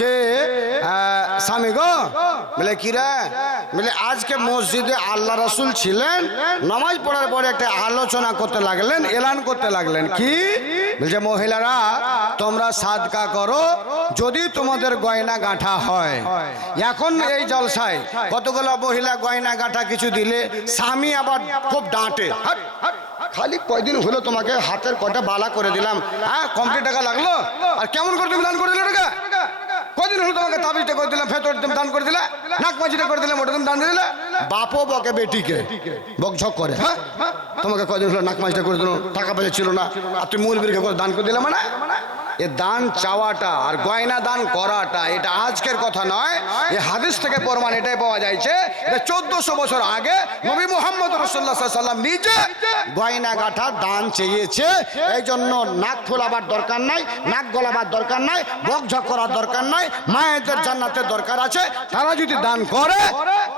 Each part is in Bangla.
যে স্বামী গো, বলে কিরা, বলে আজকে মসজিদে আল্লাহ রাসূল ছিলেন, নামাজ পড়ার পরে একটা আলোচনা করতে লাগলেন, এলান করতে লাগলেন কি বলছে, মহিলারা তোমরা সাদকা করো যদি তোমাদের গয়না গাঁঠা হয়। এখন এই জলসায় কতগুলো মহিলা গয়না গাঁঠা কিছু দিলে স্বামী আবার খুব ডাঁটে, খালি কয়দিন হলো তোমাকে হাতের কটা বালা করে দিলাম, হ্যাঁ কমপ্লিট টাকা লাগলো, আর কেমন করে তুমি দান করে দিলে টাকা? কয়দিন হলো তোমাকে তাবিজটা করে দিলাম, ফেতর দান করে দিলে, নাক মাঝিটা করে দিলাম, ওটা তুমি দান করে দিলে। বাপও বকে বেটিকে বকঝক করে, হ্যাঁ তোমাকে কয়দিন হলো নাক মাঝিটা করে দিল, টাকা পয়সা ছিল না, আর তুমি মুরগিকে করে দান করে দিলে। মানে এ দান চাওয়াটা আর গয়না দান করাটা এটা আজকের কথা নয়, এই হাদিস থেকে প্রমাণ এটাই পাওয়া যাচ্ছে যে 1400 বছর আগে নবী মুহাম্মদ রাসূলুল্লাহ সাল্লাল্লাহু আলাইহি ওয়াসাল্লাম নিজে গয়না গাঁঠা দান চেয়েছে। এই জন্য নাক ফোলাবার দরকার নাই, নাক গলাবার দরকার নাই, বকঝক করার দরকার নাই। মায়েদের জান্নাতের দরকার আছে, তারা যদি দান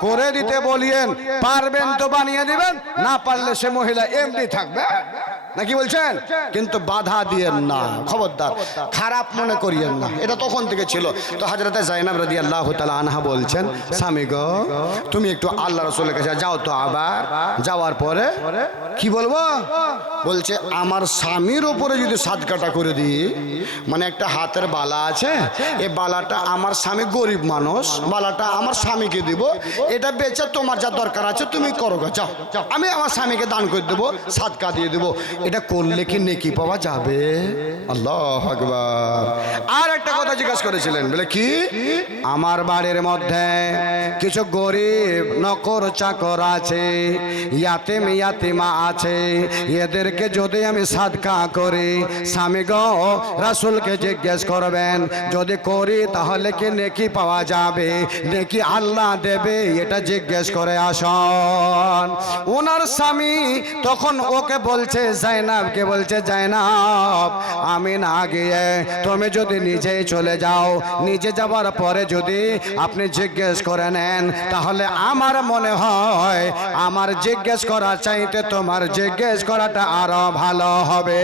করে দিতে বলিয়েন, পারবেন তো বানিয়ে দিবেন, না পারলে সে মহিলা এমনি থাকবে, নাকি বলছেন? কিন্তু বাধা দিয়েন না, খবরদার খারাপ মনে করিয়েন না, এটা তখন থেকে ছিল। তো হযরতে যায়েনব রাদিয়াল্লাহু তাআলা আনহা বলছেন, স্বামী গো তুমি একটু আল্লাহ রাসূলের কাছে যাও তো। আবার যাওয়ার পরে কি বলবো? বলছে আমার স্বামীর উপরে যদি সাদকাটা করে দিই, মানে একটা হাতের বালা আছে, এই বালাটা আমার স্বামী গরিব মানুষ, বালাটা আমার স্বামীকে দিব, এটা বেচে তোমার যা দরকার আছে তুমি করো, যাও, আমি আমার স্বামীকে দান করে দেবো, সাদকা দিয়ে দেবো। এটা করলে কি নেকি পাওয়া যাবে? আল্লাহু আকবার। আর একটা কথা জিজ্ঞাসা করেছিলেন, বলে কি, আমার বাড়ির মধ্যে কিছু গরিব নকর চাকর আছে, ইয়াতিম ইয়াতিমা আছে, এদেরকে যদি আমি সাদকা করি, স্বামী গো রাসূলকে জিজ্ঞেস করবেন, যদি করি তাহলে কি নেকি পাওয়া যাবে, নেকি আল্লাহ দেবে, এটা জিজ্ঞেস করে আসুন। ওনার স্বামী তখন ওকে বলছে, যায়েনবকে বলছে, যায়েনব আমি না গিয়ে তুমি যদি নিজেই চলে যাও, নিজে যাবার পরে যদি আপনি জিজ্ঞেস করে নেন, তাহলে আমার মনে হয় আমার জিজ্ঞেস করা চাইতে তোমার জিজ্ঞেস করাটা আরো ভালো হবে।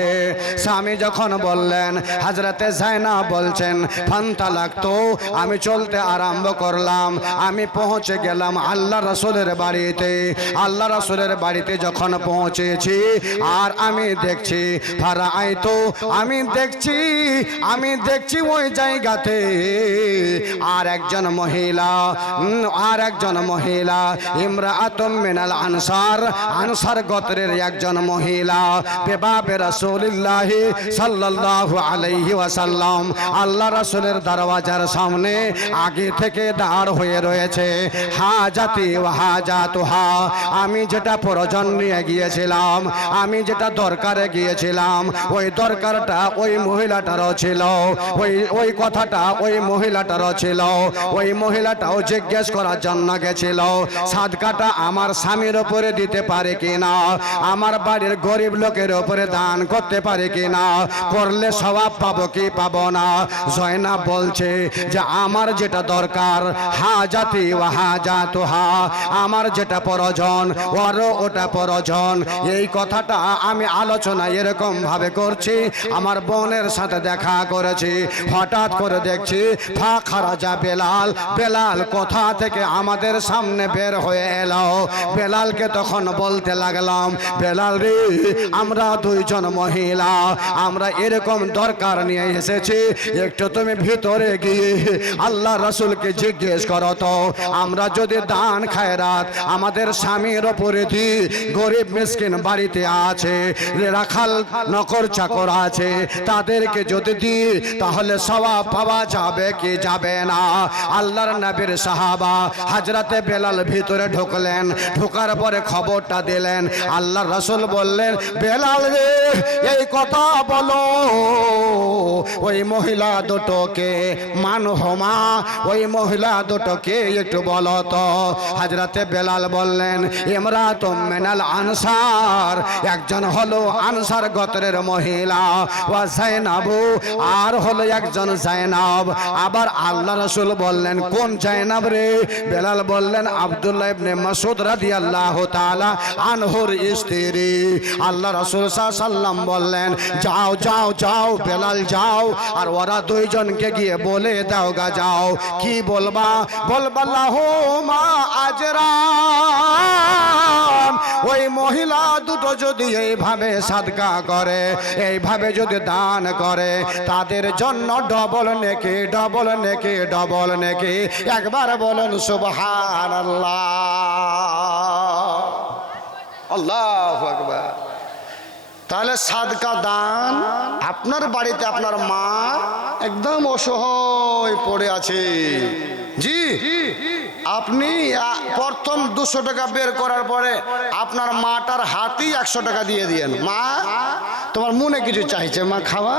স্বামী যখন বললেন, হযরতে যায়েনব বলছেন, ফান্তালাকতু আমি চলতে আরম্ভ করলাম, আমি পৌঁছে গেলাম আল্লাহ রাসূলের বাড়িতে। আল্লাহ রাসূলের বাড়িতে যখন পৌঁছেছি, আর আমি দেখছি ফারাআইতু আমি দেখছি ওই জায়গাতে আর একজন মহিলা ইমরাআতুম মিনাল আনসার গোত্রের একজন মহিলা, বেবাবে রাসূলুল্লাহ সাল্লাল্লাহু আলাইহি ওয়াসাল্লাম আল্লাহ রাসূলের দরওয়াজার সামনে আগে থেকে দাঁড় হয়ে রয়েছে। হাজাতি ওয়া হাজাতুহা আমি যেটা প্রয়োজন নিয়ে গিয়েছিলাম, আমি যেটা দরকারে গিয়েছিলাম, ওই দরকারটা ওই মহিলাটারও ছিল, ওই কথাটা ওই মহিলাটারও ছিল। ওই মহিলাটাও জিজ্ঞেস করার জন্য গেছিল, সাদকাটা আমার স্বামীর উপরে দিতে পারে কিনা, আমার বাড়ির গরিব লোকের উপরে দান করতে পারে কিনা, করলে সওয়াব পাবো কি পাবো না। যায়েনব বলছে যে আমার যেটা দরকার, হাজাতি ওয়া হাজাতুহা আমার যেটা প্রয়োজন ওরও ওটা প্রয়োজন। এই কথাটা আমি আলোচনা এরকম ভাবে করছি, আমার বোনের সাথে দেখা করেছি, হঠাৎ করে দেখছি ফাখারাজা বেলাল কোথা থেকে আমাদের সামনে বের হয়ে এলো। বেলালকে তখন বলতে লাগলাম, বেলাল রে আমরা দুইজন মহিলা, আমরা এরকম দরকার নিয়ে এসেছি, একটু তুমি ভিতরে গিয়ে আল্লাহ রাসূলকে জিজ্ঞেস করো তো, আমরা যদি দান খায়রাত আমাদের স্বামীর উপরে দিই, গরিব মিসকিন বাড়িতে আছে, রাখাল নকর চাকর আছে, তাদেরকে যদি দিই তাহলে সওয়াব পাওয়া যাবে কি যাবে না। আল্লাহর নবীর সাহাবা হযরতে বেলাল ভিতরে ঢুকলেন, ঢোকার পরে খবরটা দিলেন। আল্লাহর রাসূল বললেন, বেলাল রে এই কথা বলো ওই মহিলা দুটোকে, মানহমা ওই মহিলা দুটোকে একটু বলো তো। হযরতে বেলাল বললেন, ইমরাতুম মিনাল আনসার একজন হলো হলো আনসার গোত্রের মহিলা ওয়া জাইনাবু, আর হলো একজন জাইনাব। আবার আল্লাহ রাসূল বললেন কোন জাইনাব রে? বেলাল বললেন আব্দুল্লাহ ইবনে মাসউদ রাদিয়াল্লাহু তাআলা আনহুর স্ত্রী। আল্লাহ রাসূল সাল্লাল্লাহু আলাইহি ওয়াসাল্লাম বললেন যাও যাও যাও বেলাল যাও, আর ওরা দুইজনকে গিয়ে বলে দাও গা যাও। কি বলবা? বলবা লাহুমা আজরান, ওই মহিলা দুটো যদি এইভাবে সাদকা করে, এইভাবে যদি দান করে, তাদের জন্য ডবল নেকি, ডবল নেকি, ডবল নেকি। একবার বলেন সুবহানাল্লাহ, আল্লাহু আকবার। তাহলে সাদকা দান, আপনার বাড়িতে আপনার মা একদম অসহায় পড়ে আছে, জি, আপনি প্রথম 200 টাকা বের করার পরে আপনার মাটার হাতেই 100 টাকা দিয়ে দিয়েন। মা তোমার মনে কিছু চাইছে মা খাওয়া,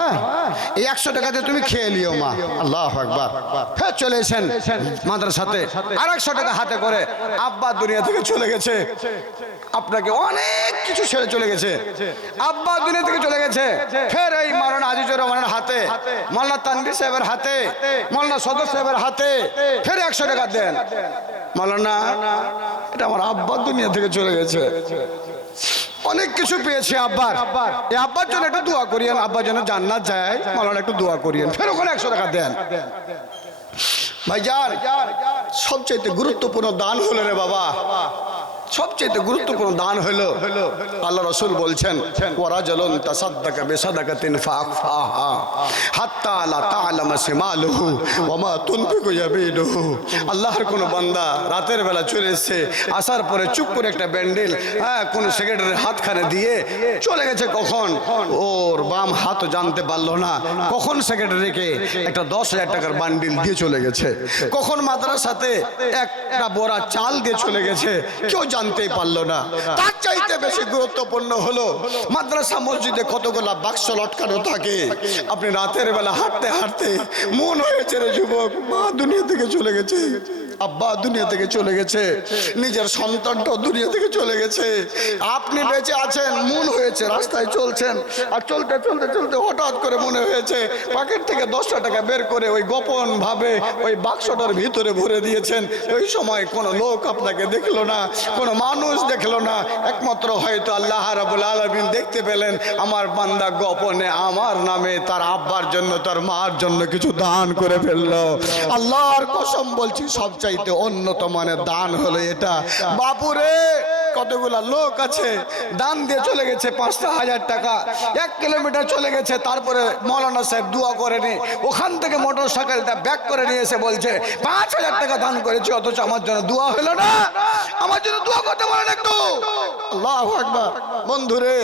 এই 100 টাকা দিয়ে তুমি খেয়ে নিও মা। আল্লাহু আকবার। ফের চলে এসেন মাদ্রাসাতে, আর 100 টাকা হাতে করে আব্বা দুনিয়া থেকে চলে গেছে, আপনাকে অনেক কিছু ছেড়ে চলে গেছে, আব্বা দুনিয়া থেকে চলে গেছে। ফের এই মাওলানা আজিজুর রহমানের হাতে, মাওলানা তানভীর সাহেবের হাতে, মাওলানা সদর সাহেবের হাতে ফের 100 টাকা দেন। মাওলানা এটা আমার আব্বা দুনিয়া থেকে চলে গেছে, অনেক কিছু পেয়েছে আব্বার, এই আব্বার জন্য একটু দোয়া করিয়েন, আব্বার জন্য জান্নাত যায়, মাওলানা একটু দোয়া করিয়েন। ফের ওখানে 100 টাকা দেন। ভাইজান সবচেয়ে গুরুত্বপূর্ণ দান হলো রে বাবা, সবচেয়ে গুরুত্বপূর্ণ দান হলো আল্লাহ রাসূল বলছেন ওয়ারাজুলুন তাসাদ্দাকা বিসাদাকাতিন ফাআফাহা হাত্তা লা তা'লামা শিমালুহু ওয়া মা তুনফিকু ইয়ামিনুহু। আল্লাহর কোন বান্দা রাতের বেলা চলে এসেছে, আসার পরে চুপ করে একটা ব্যান্ডেল কোন সেক্রেটারির হাতখানে দিয়ে চলে গেছে। কখন ওর বাম হাত জানতে পারলো না, কখন সেক্রেটারিকে একটা 10,000 টাকার বান্ডিল দিয়ে চলে গেছে, কখন মাদ্রাসাতে একটা বড়া চাল দিয়ে চলে গেছে, কেউ জানতেই পারলো না। তার চাইতে বেশি গুরুত্বপূর্ণ হলো মাদ্রাসা মসজিদে কতগুলা বাক্স লটকানো থাকে, আপনি রাতের বেলা হাঁটতে হাঁটতে মন হয়েছে রে যুবক, মা দুনিয়া থেকে চলে গেছে, আব্বা দুনিয়া থেকে চলে গেছে, নিজের সন্তানটাও দুনিয়া থেকে চলে গেছে, আপনি বেঁচে আছেন, মন হয়েছে, রাস্তায় চলছেন, আর চলতে চলতে চলতে হঠাৎ করে মনে হয়েছে পকেট থেকে 10টা টাকা বের করে ওই গোপন ভাবে ওই বাক্সটার ভিতরে ভরে দিয়েছেন। ওই সময় কোনো লোক আপনাকে দেখলো না, কোনো মানুষ দেখলো না, একমাত্র হয়তো আল্লাহ রাব্বুল আলামিন দেখতে পেলেন আমার বান্দা গোপনে আমার নামে তার আব্বার জন্য তার মার জন্য কিছু দান করে ফেললো। আল্লাহর কসম বলছি সবচাইতে উন্নত মানের দান হলো এটা। বাপুরে কতগুলা লোক আছে দান দিয়ে চলে গেছে 5,000 টাকা, 1 কিলোমিটার চলে গেছে, তারপরে মৌলানা সাহেব দোয়া করেনি, ওখান থেকে মোটর সাইকেলটা ব্যাক করে নিয়ে এসে বলছে 5,000 টাকা দান করেছে, অথচ আমার জন্য দোয়া হলো না, আমার জন্য দোয়া করতে বলেন একটু। আল্লাহু আকবার। বন্ধুরে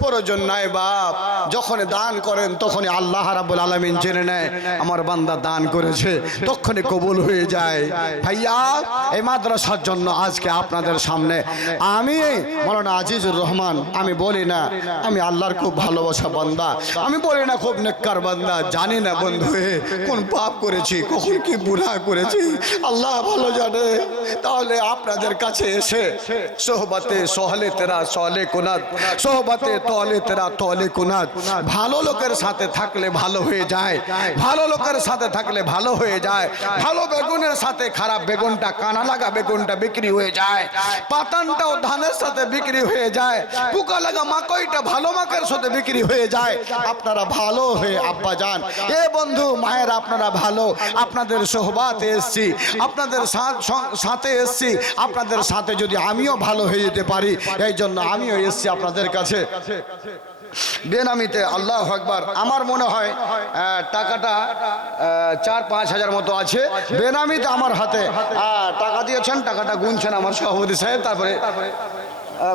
প্রয়োজন নাই বাপ, যখন দান করেন তখনই আল্লাহ রাব্বুল আলামিন জেনে নেয় আমার বান্দা দান করেছে, তখনই কবুল হয়ে যায়। ভাইয়া এই মাদ্রাসার জন্য আজকে আপনাদের সামনে আমি মাওলানা আজিজুর রহমান, আমি বলি না আমি আল্লাহর খুব ভালোবাসা বান্দা, আমি বলি না খুব নেককার বান্দা, জানি না বন্ধু কোন পাপ করেছি, কখন কি গুনাহ করেছি, আল্লাহ ভালো জানে। তাহলে আপনাদের কাছে এসে সোহবতে সোহলে তেরা সোহলে কুনাত, সোহবতে তোলে তেরা তোলে কুনাত, ভালো লোকের সাথে থাকলে ভালো হয়ে যায়, ভালো লোকের সাথে থাকলে ভালো হয়ে যায়, ভালো বেগুনের সাথে খারাপ বেগুনটা, কানা লাগা বেগুনটা বিক্রি হয়ে যায়, পাতানটাও ধানের সাথে বিক্রি হয়ে যায়, পোকা লাগা মাকইটা ভালো মাকের সাথে বিক্রি হয়ে যায়। আপনারা ভালো হয়ে আব্বা যান, এ বন্ধু মায়ের আপনারা ভালো, আপনাদের সোহবাতে এসছি, আপনাদের সাথে এসছি, আপনাদের সাথে যদি আমিও ভালো হয়ে যেতে পারি এই জন্য আমিও এসছি আপনাদের কাছে বেনামিতে। আল্লাহু আকবার। আমার মনে হয় টাকাটা 4-5 হাজার মতো আছে বেনামিতে আমার হাতে টাকা দিয়েছেন, টাকাটা গুনছেন আমার সভাপতি সাহেব, তারপরে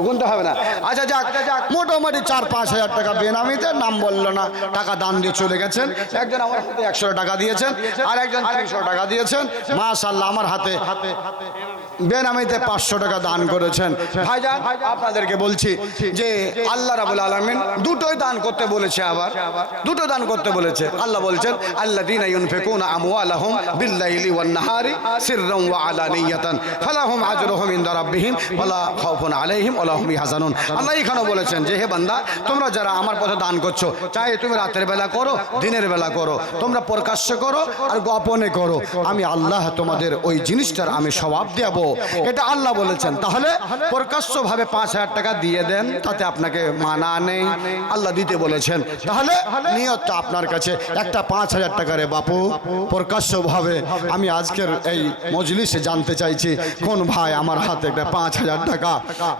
গুনতে হবে না। আচ্ছা যাক, মোটামুটি 4-5 হাজার টাকা বেনামিতে, নাম বললো না, টাকা দান দিয়ে চলে গেছেন। একজন আমার হাতে 100 টাকা দিয়েছেন, আর একজন 300 টাকা দিয়েছেন। মাশাআল্লাহ আমার হাতে বেনামিতে 500 টাকা দান করেছেন। ভাইজান আপনাদেরকে বলছি যে আল্লাহ রাব্বুল আলামিন দুটোই দান করতে বলেছে, আবার দুটো দান করতে বলেছে। আল্লাহ বলছেন আল্লাযীনা ইউনফিকুনা আমওয়ালাহুম বিল-লাইলি ওয়ান-নাহারি সিররান ওয়া আলানিয়াতান ফালাহুম আজরুহুম ইনদা রাব্বিহিম ওয়ালা খাউফুন আলাইহিম আলাইহিম ওয়া লা হুম ইয়াহজানুন। আল্লাহ এখানে বলেছেন যে হে বান্দা, তোমরা যারা আমার পথে দান করছো, চাই তুমি রাতের বেলা করো, দিনের বেলা করো, তোমরা প্রকাশ্যে করো আর গোপনে করো, আমি আল্লাহ তোমাদের ওই জিনিসটার আমি সওয়াব দেব, এটা আল্লাহ বলেছেন। তাহলে প্রকাশ্যভাবে 5,000 টাকা দিয়ে দেন, তাতে আপনাকে মানা নেই, আল্লাহ দিতে বলেছেন। তাহলে নিয়তটা আপনার কাছে একটা 5,000 টাকা রে বাপু, প্রকাশ্যভাবে আমি আজকের এই মজলিসে জানতে চাইছি কোন ভাই আমার হাতে একটা 5,000 টাকা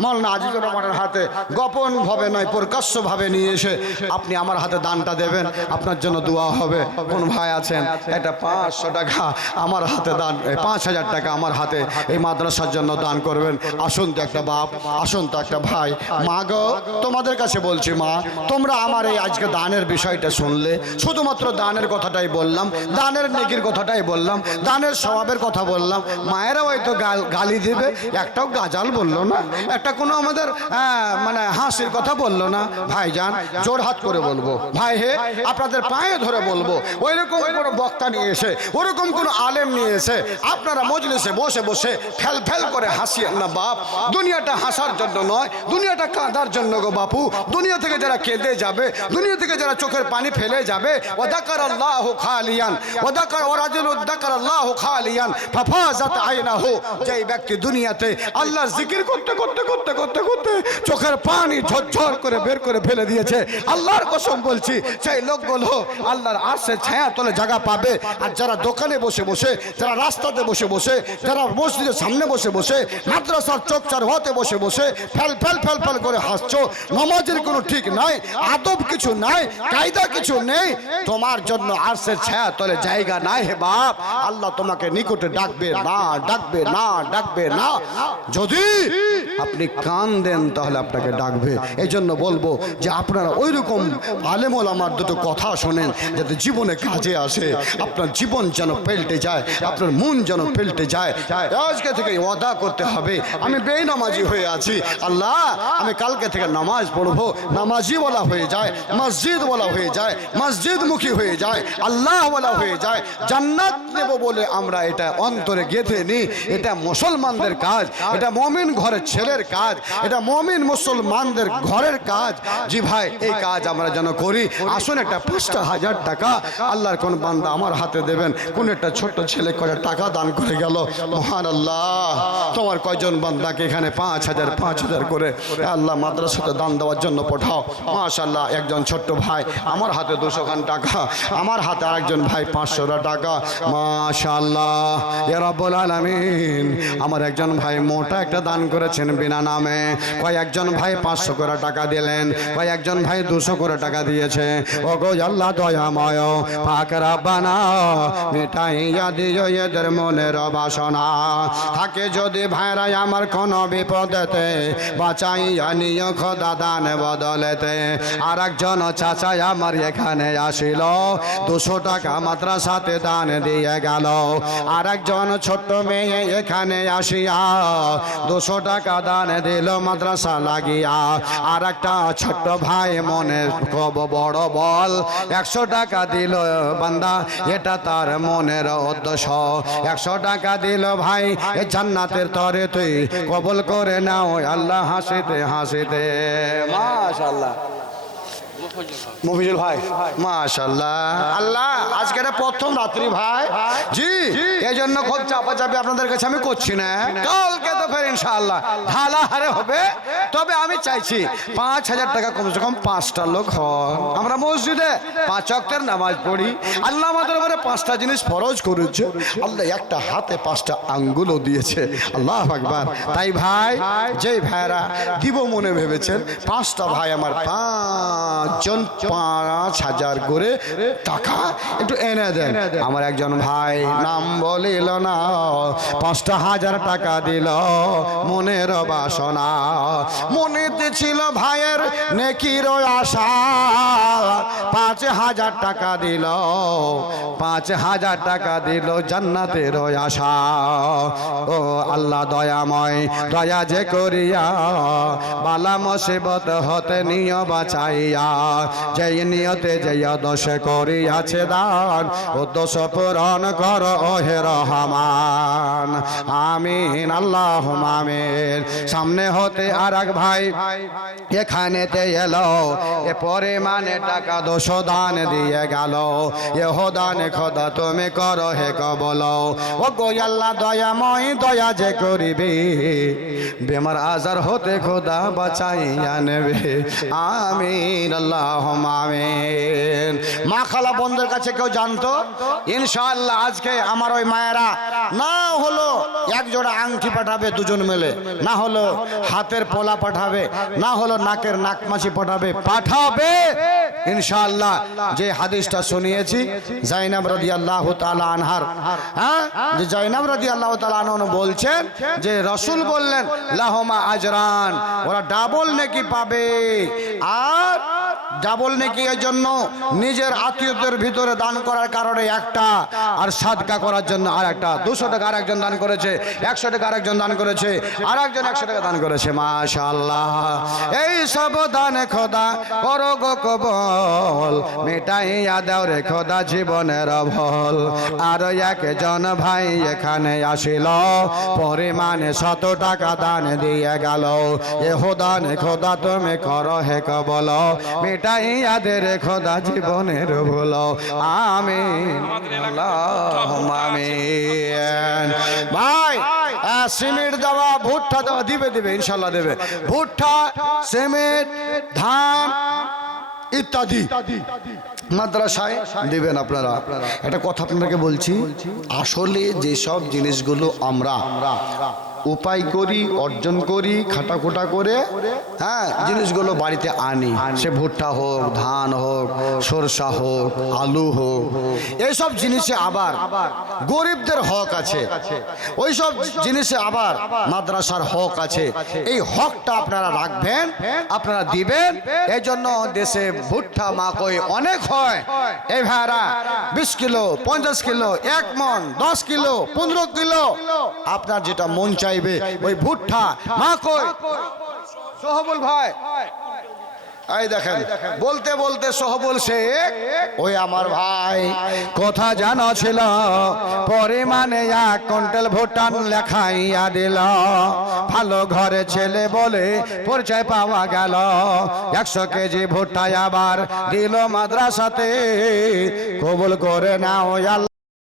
মাওলানা আজিজুর রহমানের হাতে গোপন ভাবে নয় প্রকাশ্যভাবে নিয়ে এসে আপনি আমার হাতে দানটা দেবেন, আপনার জন্য দোয়া হবে। কোন ভাই আছেন এটা 500 টাকা আমার হাতে দান, 5,000 টাকা আমার হাতে এই মাদ্রাসার জন্য দান করবেন? আসুন তো একটা বাপ, আসুন তো একটা ভাই। মা গো, তোমাদের কাছে বলছি মা, তোমরা আমার এই আজকে দানের বিষয়টা শুনলে, শুধুমাত্র দানের কথাটাই বললাম, দানের নেকির কথাটাই বললাম, দানের স্বভাবের কথা বললাম, মায়েরা হয়তো গালি দেবে, একটাও গাজাল বললো না, একটা কোনো আমাদের মানে হাসির কথা বললো না। ভাইজান, জোর হাত করে বলবো, ভাই হে আপনাদের পায়ে ধরে বলবো, ওই রকম কোনো বক্তা নিয়ে এসে, ওরকম কোনো আলেম নিয়ে এসে আপনারা মজলিসে বসে বসে ফেল ফেল করে হাসিয়েন না বাপ। দুনিয়াটা হাসার জন্য নয়, দুনিয়াটা কাঁদার জন্য গো বাপু। দুনিয়া থেকে যারা কেঁদে যাবে, দুনিয়া থেকে যারা চোখের পানি ফেলে যাবে, ওয়াদাকারাল্লাহু খালিয়ান ওয়ারাজুলুদ্দাকারাল্লাহু খালিয়ান ফাফাজাত আইনাহু, যে ব্যক্তি দুনিয়াতে আল্লাহর জিকির করতে করতে করতে করতে করতে চোখের পানি ঝরঝর করে বের করে ফেলে দিয়েছে, আল্লাহর কসম বলছি সেই লোকগুলো আল্লাহর আরশের ছায়া তলে জায়গা পাবে। আর যারা দোকানে বসে বসে, যারা রাস্তাতে বসে বসে, যারা মসজিদের সামনে বসে বসে, মাদ্রাসার চৌকচার হতে বসে বসে ফেল ফেল ফেল ফেল করে হাসছো, নামাজের কোনো ঠিক নাই, আদব কিছু নাই, কায়দা কিছু নেই, তোমার জন্য আরশের ছায়া তলে জায়গা নাই হে বাপ। আল্লাহ তোমাকে নিকটে ডাকবে না, ডাকবে না, ডাকবে না। যদি আপনি কান দেন তাহলে আপনাকে ডাকবে। এই জন্য বলবো যে আপনারা ওই রকম আলেম ওলামার দুটো কথা শোনেন যাতে জীবনে কাজে আসে, আপনার জীবন যেন পাল্টে যায়, আপনার মন যেন পাল্টে যায়। আজকে থেকে ওয়াদা করতে হবে, আমি বেনামাজি হয়ে আছি, আল্লাহ আমি কালকে থেকে নামাজ পড়বো, নামাজি বলা হয়ে যায়, মসজিদ বলা হয়ে যায়, মসজিদ মুখী হয়ে যায়, আল্লাহ বলা হয়ে যায়, জান্নাত নেব বলে আমরা এটা অন্তরে গেঁথে নিই। এটা মুসলমানদের কাজ, এটা মুমিন ঘরের ছেলের কাজ, এটা মুমিন মুসলমানদের ঘরের কাজ। জি ভাই, এই কাজ আমরা যেন করি। আসুন একটা 5,000 টাকা আল্লাহর কোন বান্দা আমার হাতে দেবেন, কোন একটা ছোট্ট ছেলে করে টাকা দান করে গেল, মহান আল্লাহ তোমার কয়জন বান্দাকে এখানে 5,000 করে আল্লাহ মাদ্রাসাতে দান দেওয়ার জন্য পাঠাও। মাশাআল্লাহ, একজন ছোট্ট ভাই আমার হাতে 200 খান টাকা, আমার হাতে আরেকজন ভাই 500 টাকা। মাশাআল্লাহ ইয়া রাব্বুল আলামিন, আমার একজন ভাই মোটা একটা দান করেছেন বিনা নামে, কয়েকজন ভাই 500 করে টাকা দিলেন, কয়েকজন ভাই 200 করে টাকা দিয়েছে। ওগো আল্লাহ দয়াময় পাক রব্বানা, মিটাইয়া দিও এদের মনের বাসনা। থাকে যদি ভাইরা আমার কোনো বিপদেতে, বাঁচাইয়া নিও খোদা দান বদলেতে। আর একজন চাচা আমার এখানে আসিল, 200 টাকা মাদ্রাসাতে দান দিয়ে গেল। আর একজন ছোট্ট মেয়ে এখানে আসিয়া 200 টাকা দান দিল মাদ্রাসা লাগিয়া। আর একটা ছোট্ট ভাই মনে খুব বড় বল, 100 টাকা দিল বান্দা, এটা তার মনের উদ্দেশ্য। 100 টাকা দিল ভাই, এ জান্নাতের তরে তুই কবুল করে নাও আল্লাহ হাসিতে হাসিতে। মাশাআল্লাহ মফিজুল ভাই, মাশাআল্লাহ। আল্লাহ আজকে প্রথম রাত্রি ভাই, জি এই জন্য খুব চাপাচাপি আপনাদের কাছে আমি করছি না, কালকে তো ফের ইনশাআল্লাহ ঢালা হারে হবে। তবে আমি চাইছি 5,000 টাকা কমসে কম 5টা লোক হয়, আমরা মসজিদে 5 ওয়াক্তের নামাজ পড়ি। আল্লাহ আমাদের উপরে 5টা জিনিস ফরজ করেছে, আল্লাহ একটা হাতে 5টা আঙ্গুলও দিয়েছে, আল্লাহু আকবার। তাই ভাই, যেই ভাইরা দিব মনে ভেবেছেন, 5টা ভাই আমার 5জন 5,000 করে টাকা একটু এনে দেন। আমার একজন ভাই নাম বলিল না, 5,000 টাকা দিল মনের বাসনা। মনেতে ছিল ভাইয়ের নেকির আশা, 5,000 টাকা দিল, 5,000 টাকা দিল জান্নাতের আশা। ও আল্লাহ দয়াময়, দয়া যে করিয়া বালা মুসিবত হতে নিয় বাঁচাইয়া, যেই নিয়তে যেই দোষ করিয়াছে দান, ও দোষ পূরণ কর ও হে রহমান। আমিন আল্লাহুম্মা আমিন। সামনে হতে আর এক ভাই এখানেতে এলো, এ পরিমাণে টাকা 200 দান দিয়ে গেল। এ হোদানে খোদা তুমি করো হে কবল। ও গো আল্লাহ দয়াময় দয়া যে করিবে, বেমার আজার হতে খোদা বাঁচাইয়া নেবে। আমিন আল্লাহুম্মা আমিন। মা খালা বোনদের কাছে কেউ জানতো ইনশাআল্লাহ আজকে আমার ওই মায়েরা না হলো এক জোড়া আংটি পাঠাবে দুজন মিলে, না হলো হাতের পোলা পাঠাবে, না হলো নাকের নাকমাছি পাঠাবে ইনশাআল্লাহ। যে হাদিসটা শুনিয়েছি জাইনাব রাদিয়াল্লাহু তাআলা আনহার, যে জাইনাব রাদিয়াল্লাহু তাআলা আনহা বলছেন যে রাসূল বললেন লাহুমা আজরান, ওরা ডাবল নেকি পাবে। আর ডাবল নেকি এর জন্য নিজের আত্মীয়দের ভিতরে দান করার কারণে একটা, আর সাদকা করার জন্য আর একটা। 200 টাকা আর একজন দান করেছে, 100 টাকা আর একজন দান করেছে, আর একজন 100 টাকা দান করেছে। মাশাআল্লাহ। এই সব দান খোদা করো গো কবল, মেটাইয়া দাও রে খোদা জীবনের ভল। আর একজন ভাই এখানে আসিল, পরিমাণে 100 টাকা দান দিয়ে গেল। এ হোদান খোদা তুমি করো হে কবল, মেটাইয়া দে রে খোদা জীবনের ভুল। আমিন আল্লাহুম্মা আমিন। ভাই সিমেন্ট দেওয়া, ভুট্টা দেওয়া, দিবে ইনশাআল্লাহ দেবে। ভুট্টা, সিমেন্ট, ধান ইত্যাদি মাদ্রাসায় দিবেন আপনারা। একটা কথা আপনাকে বলছি, আসলে যেসব জিনিসগুলো আমরা উপায় করি, অর্জন করি, খাটাখোটা করে, জিনিসগুলো বাড়িতে আনি, সে ভুট্টা হোক, ধান হোক, সরষা হোক, আলু হোক, এইসব জিনিসে আবার গরিবদের হক আছে, ওইসব জিনিসে আবার মাদ্রাসার হক আছে। এই হকটা আপনারা রাখবেন, আপনারা দিবেন। এই জন্য দেশে ভুট্টা মাকই অনেক হয়। এই ভাইরা 20 কিলো, 50 কিলো, 1 মন, 10 কিলো, 15 কিলো, আপনার যেটা মন চাইবে ওই ভুট্টা মাকই। সোহবুল ভাই এই দেখেন বলতে বলতে সোহবুল শেখ ওই আমার ভাই কথা জানা ছিল, পরিমাণে 1 কুইন্টাল ভুট্টা লেখাইয়া দিল। ভালো ঘরে ছেলে বলে পরিচয় পাওয়া গেল। 100 কেজি ভুট্টা আবার দিল মাদ্রাসাতে, কবুল করে নাও।